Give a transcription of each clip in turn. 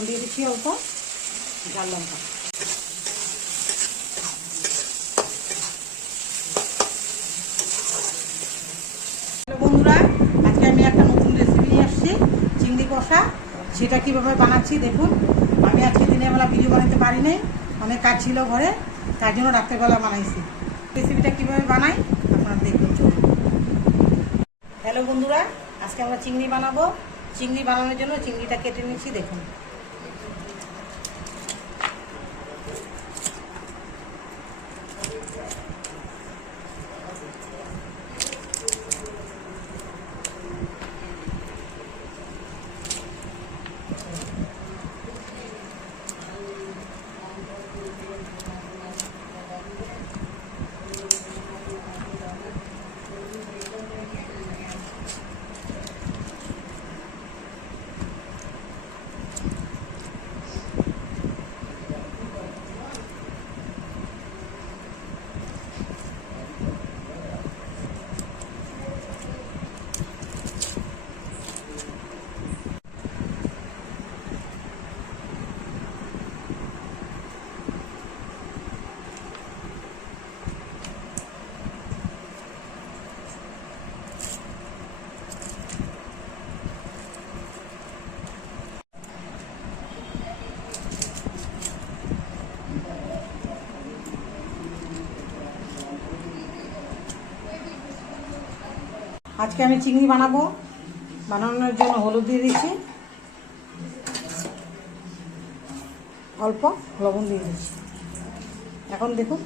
এখন দিয়ে দিচ্ছি অল্প ঝাল লঙ্কা। বন্ধুরা, আজকে আমি একটা নতুন রেসিপি নিয়ে আসছি, চিংড়ি কষা। সেটা কীভাবে বানাচ্ছি দেখুন। আমি আজকে দিনের বেলা ভিডিও বানাতে পারি নাই, অনেক কাজ ছিল ঘরে, তার জন্য রাত্রেবেলা বানাইছি। রেসিপিটা কীভাবে বানাই আপনারা দেখুন। হ্যালো বন্ধুরা, আজকে আমরা চিংড়ি বানাবো। চিংড়ি বানানোর জন্য চিংড়িটা কেটে নিচ্ছি দেখুন। আজকে আমি চিংড়ি বানাবো। বানানোর জন্য হলুদ দিয়ে দিচ্ছি, অল্প লবণ দিয়ে দিচ্ছি। এখন দেখুন,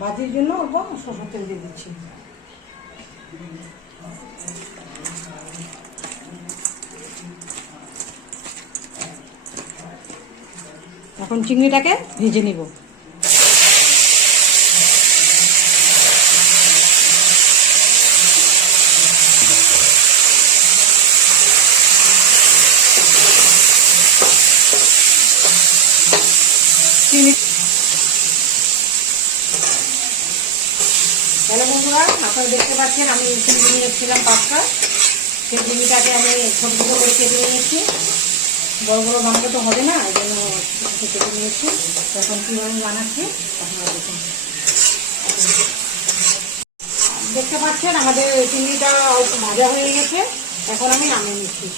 ভাজির জন্য অল্প সরষের তেল দিয়ে দিচ্ছি। এখন চিংড়িটাকে ভেজে নিব। হ্যালো বন্ধুরা, আপনারা দেখতে পাচ্ছেন আমি চিংড়ি নিয়েছিলাম 5টা। সেই চিংড়িটাকে আমি ছোটো ছোটো করে কেটে নিয়েছি। বড় বড় বানাতে তো হবে না, এই জন্য কেটে নিয়েছি। এখন কীভাবে বানাচ্ছি আপনারা দেখুন। দেখতে পাচ্ছেন আমাদের চিংড়িটা অল্প ভাজা হয়ে গেছে। এখন আমি নামিয়ে নিচ্ছি।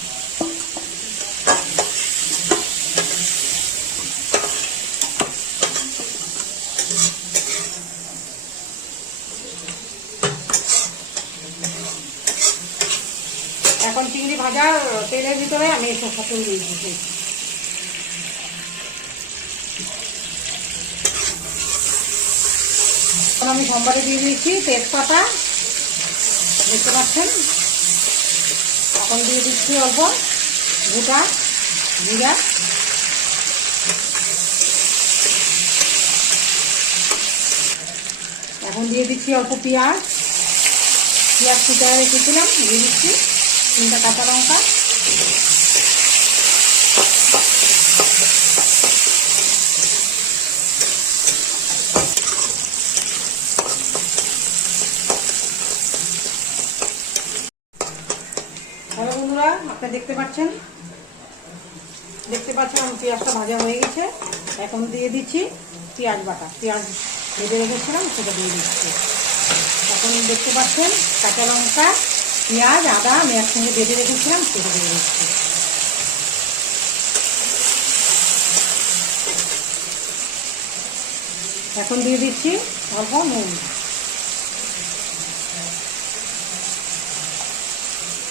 এখন চিংড়ি ভাজা তেলের ভিতরে আমি সরষের তেল দিয়ে দিচ্ছি। এখন আমি সোমবারে দিয়ে দিচ্ছি তেজপাতা, দেখতে পাচ্ছেন। এখন দিয়ে দিচ্ছি অল্প গোটা জিরা, এখন দিয়ে দিচ্ছি অল্প পেঁয়াজ কুচা রেখেছিলাম, দিয়ে দিচ্ছি 3টা কাঁচা লঙ্কা। হ্যালো বন্ধুরা, আপনারা দেখতে পাচ্ছেন আমার পেঁয়াজটা ভাজা হয়ে গেছে। এখন দিয়ে দিচ্ছি পেঁয়াজ বাটা। পেঁয়াজ ভেজে রেখেছিলাম সেটা দিয়ে দিচ্ছি। এখন দেখতে পাচ্ছেন কাঁচা লঙ্কা, পেঁয়াজ, আদা আমি একসঙ্গে বেঁধে রেখেছিলাম সেটা দিয়ে দিচ্ছি। এখন দিয়ে দিচ্ছি অল্প নুন।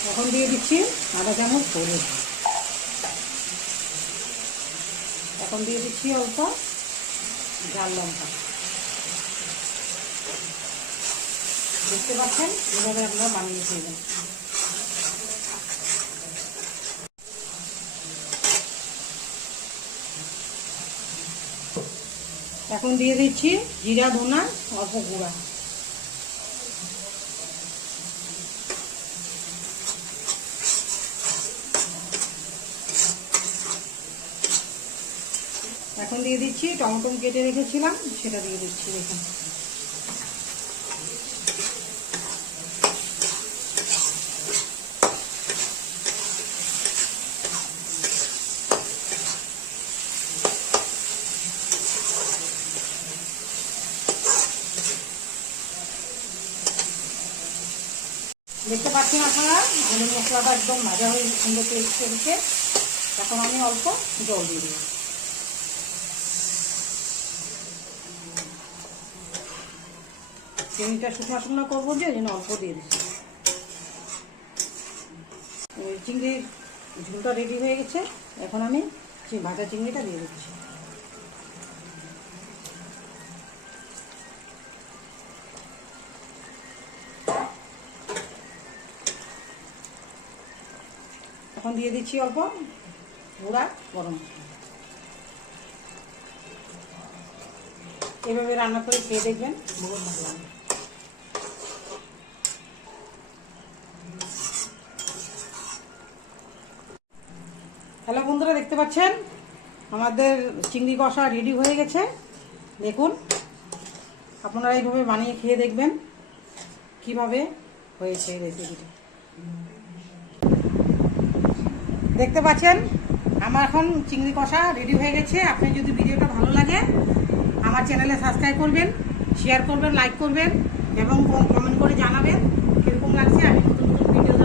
এখন দিয়ে দিচ্ছি আধা চামচ হলুদ। এখন দিয়ে দিচ্ছি অল্প ঝাল লঙ্কা। দেখতে পাচ্ছেন এভাবে আপনারা বানিয়ে খেয়ে। এখন দিয়ে দিচ্ছি জিরা ধনা অল্প গুঁড়া। এখন দিয়ে দিচ্ছি টমেটো কেটে রেখেছিলাম সেটা দিয়ে দিচ্ছি দেখুন। দেখতে পাচ্ছেন আপনারা আমাদের মশলাটা একদম ভাজা হয়ে সুন্দর তেল ছেড়েছে। এখন আমি অল্প জল দিয়ে দেবো। চিংড়িটা শুকনো শুকনো করবো যে, এই জন্য অল্প দিয়ে দিচ্ছি। চিংড়ির ঝোলটা রেডি হয়ে গেছে। এখন আমি ভাজা চিংড়িটা দিয়ে দিচ্ছি। এখন দিয়ে দিচ্ছি অল্প গুঁড়া গরম মশলা। এভাবে রান্না করে খেয়ে দেখবেন, বহুত ভালো লাগবে। হ্যালো বন্ধুরা, দেখতে পাচ্ছেন আমাদের চিংড়ি কষা রেডি হয়ে গেছে। দেখুন, আপনারা এইভাবে বানিয়ে খেয়ে দেখবেন কিভাবে হয়েছে রেসিপিটা। দেখতে পাচ্ছেন আমার এখন চিংড়ি কষা রেডি হয়ে গেছে। আপনি যদি ভিডিওটা ভালো লাগে আমার চ্যানেলে সাবস্ক্রাইব করবেন, শেয়ার করবেন, লাইক করবেন এবং কমেন্ট করে জানাবেন কীরকম লাগছে। আমি নতুন নতুন ভিডিও